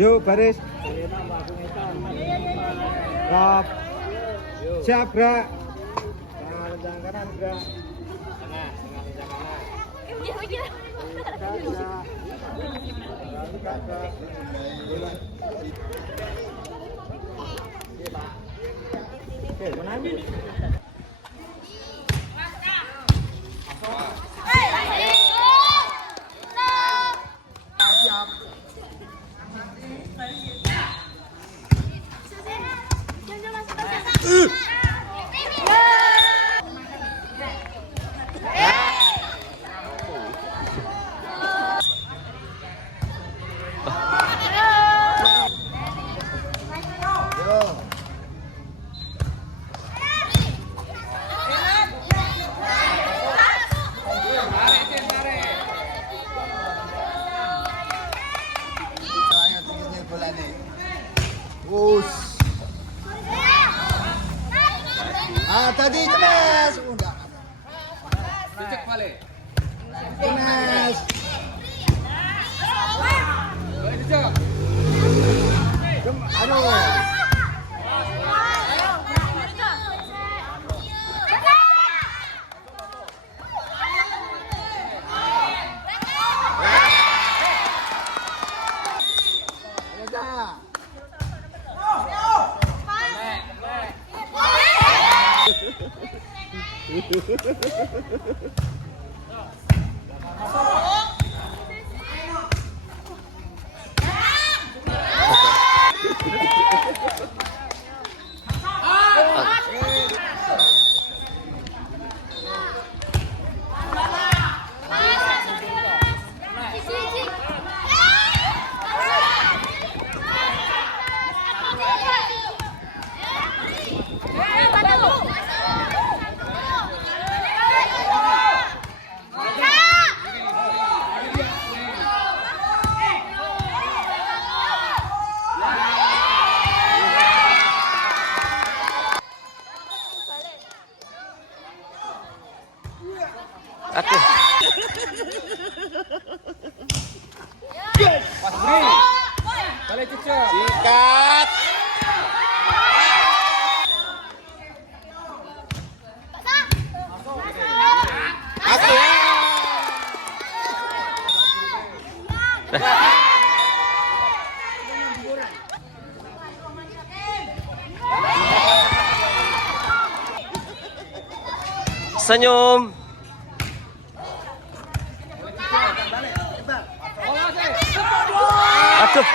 Yuk baris. Stop. Siap gerak. Tangan lenjang kanan gerak. Tengah, tengah lenjang kanan. Oke, menang. Tadi jelas. Udah. Cek balik. Jelas. Aduh. Aku. Pas beri. Balik cecek. Sikat. Aku. Senyum. Aduh.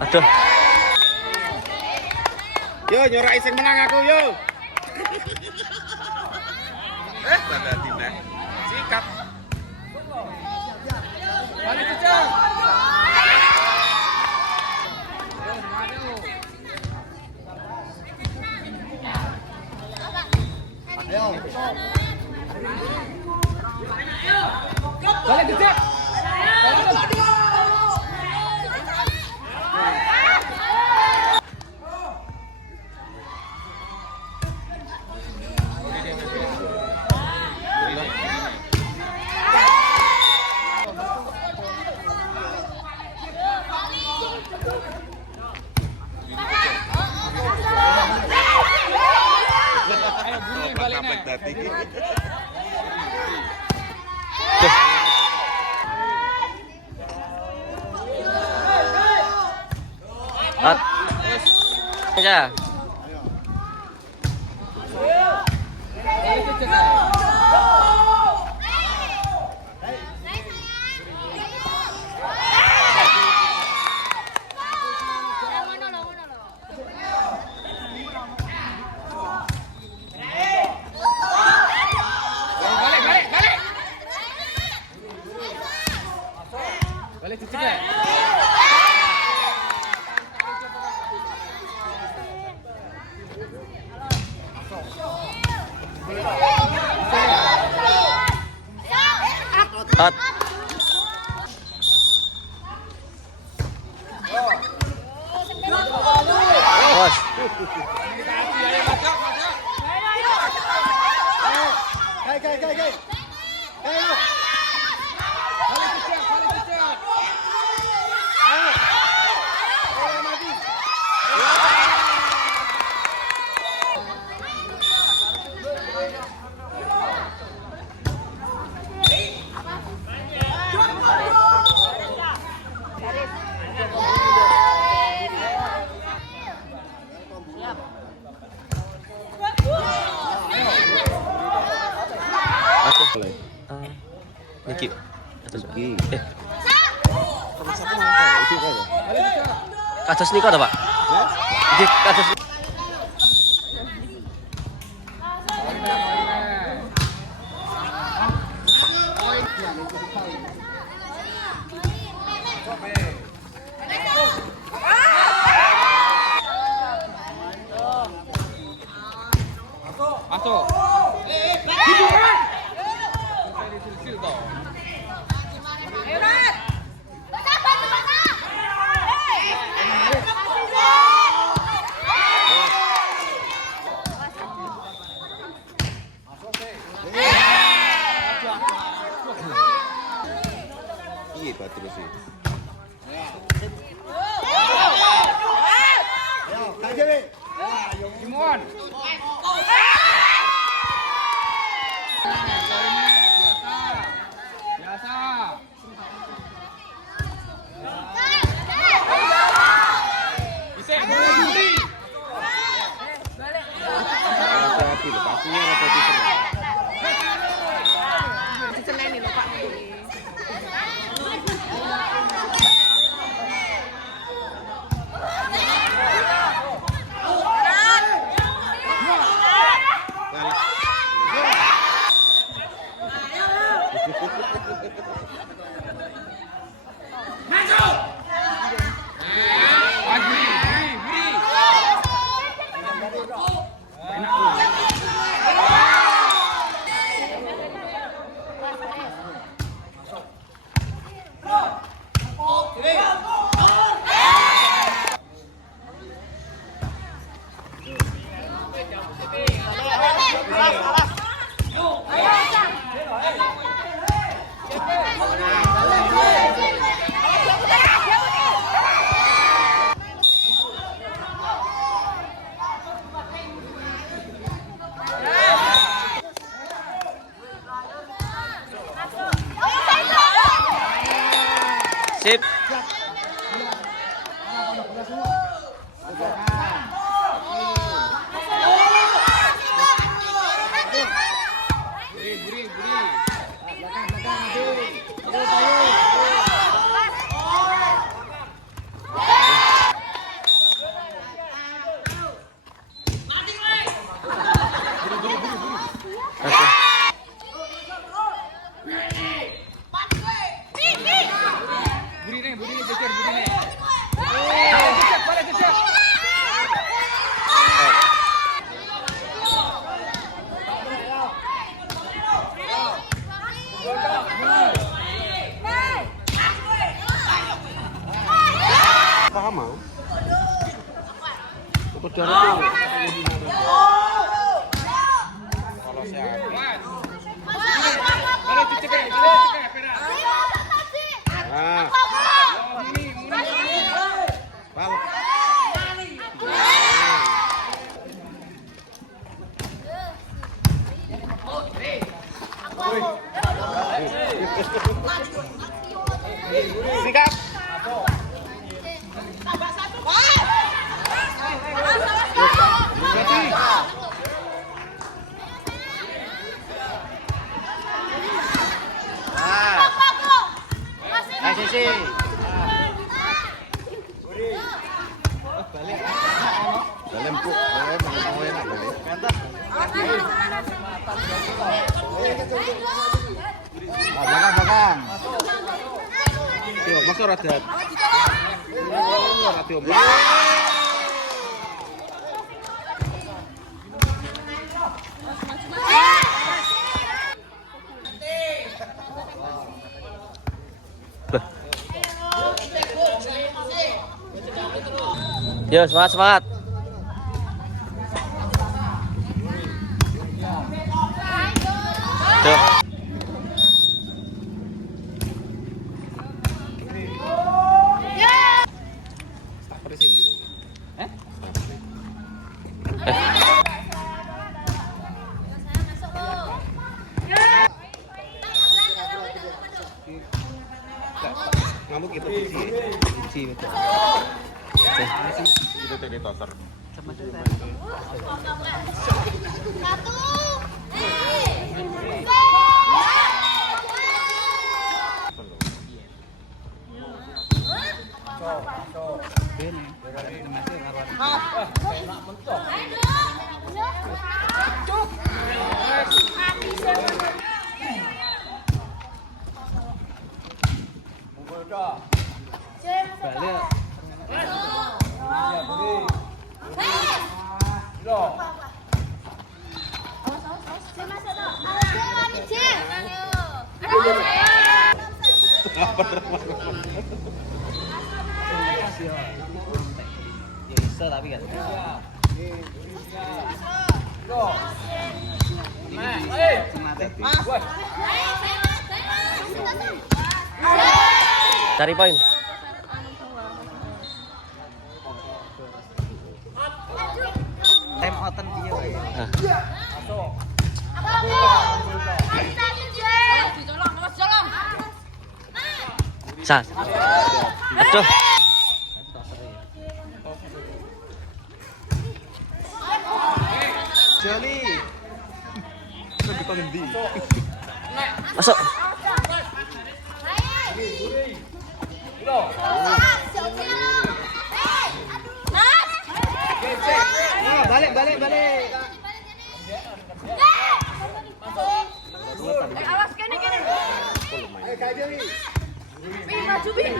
Aduh. Yo nyorak iseng menang aku yo. Tanda tina. Sikat. Balik cecek. Balik cecek. Ya. Balik cecek. Ayo masuk, masuk. Kai. Kai. Ayo. Balik kecil, balik kecil. Ayo. Ayo mati. Atuh. Niki. Atas. Ke atas nih kok ada, Pak? Di ke atas. Masuk. Sil toh. Iya, Pak terus sih. Ayo, Kak Dewi. Simon. Biasa. Bisa budi. Hati-hati, pastinya repoti terus. Sip. Budi nih, geser Budi nih. Balik kecil. Paham mau? Kalau siapa? Balik kecil, Pera. Ah, pal. Sikap. Sisi. Dalam puk, mau enak balik. Belakang. Tuh, masuk radat. Yo, semangat semangat. pressing gitu. Eh? Ngamuk gitu. Kunci betul. Itu tadi toser. Bisa tapi kan. Cari poin. Time outan dia. Sa. Aduh. Jali. Lebih pengendi. Masuk. Balik. Awas kene. Maju Bin.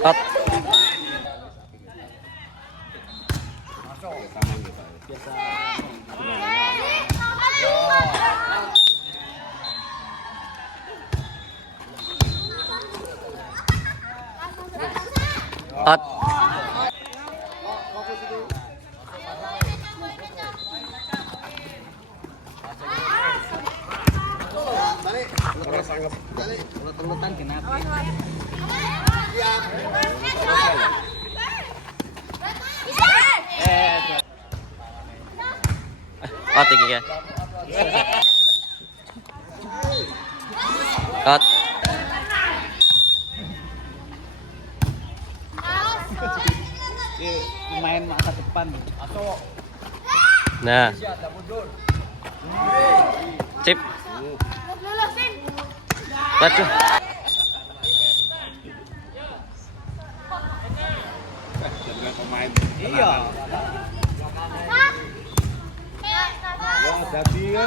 Cut. Cut. Urutan kenapa? Oh, tinggi ya. Cut. Main masa depan. Nah. Cip. Waduh. Jadikan pemain. Iya. Ya, jadi ya.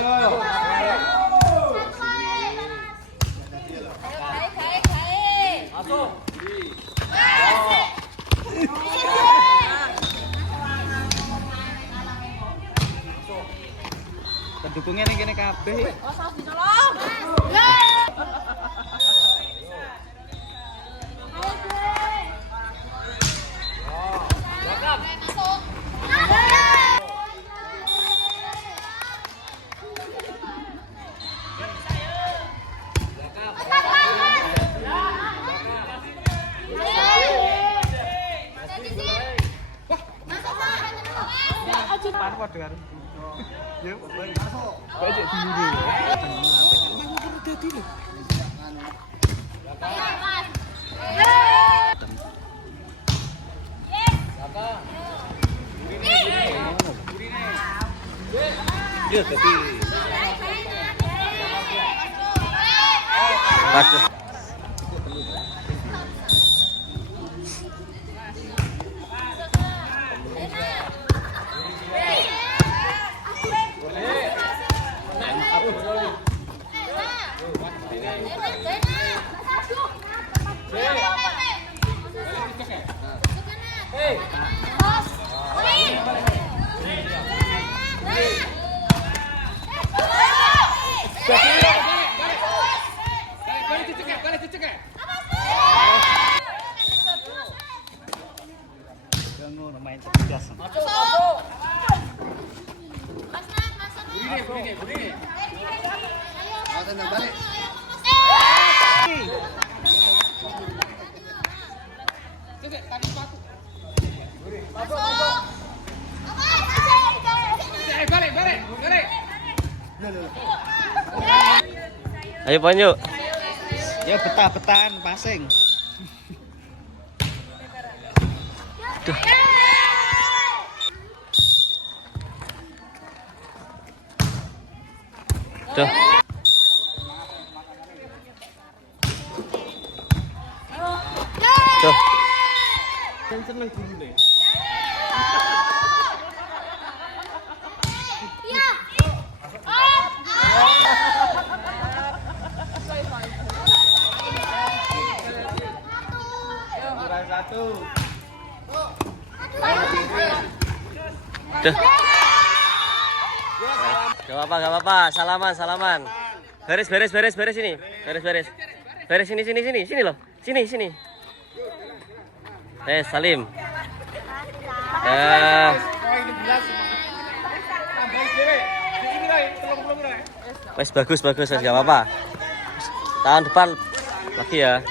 Pendukungnya ning kene kabeh. Pan padha karo. Yo, masuk. Kok aja dulu. Iya, tapi Waduh. ngono main tegas. Tendang balik. Balik. Ayo poin yuk. Ya betah-betahan passing. Duh. Duh. Duh. Seneng gurune. Satu. Duh. Gak apa-apa. Salaman. Beres ini. Beres sini loh. Sini. Salim. Wes bagus, gak apa-apa. Tahun depan lagi ya.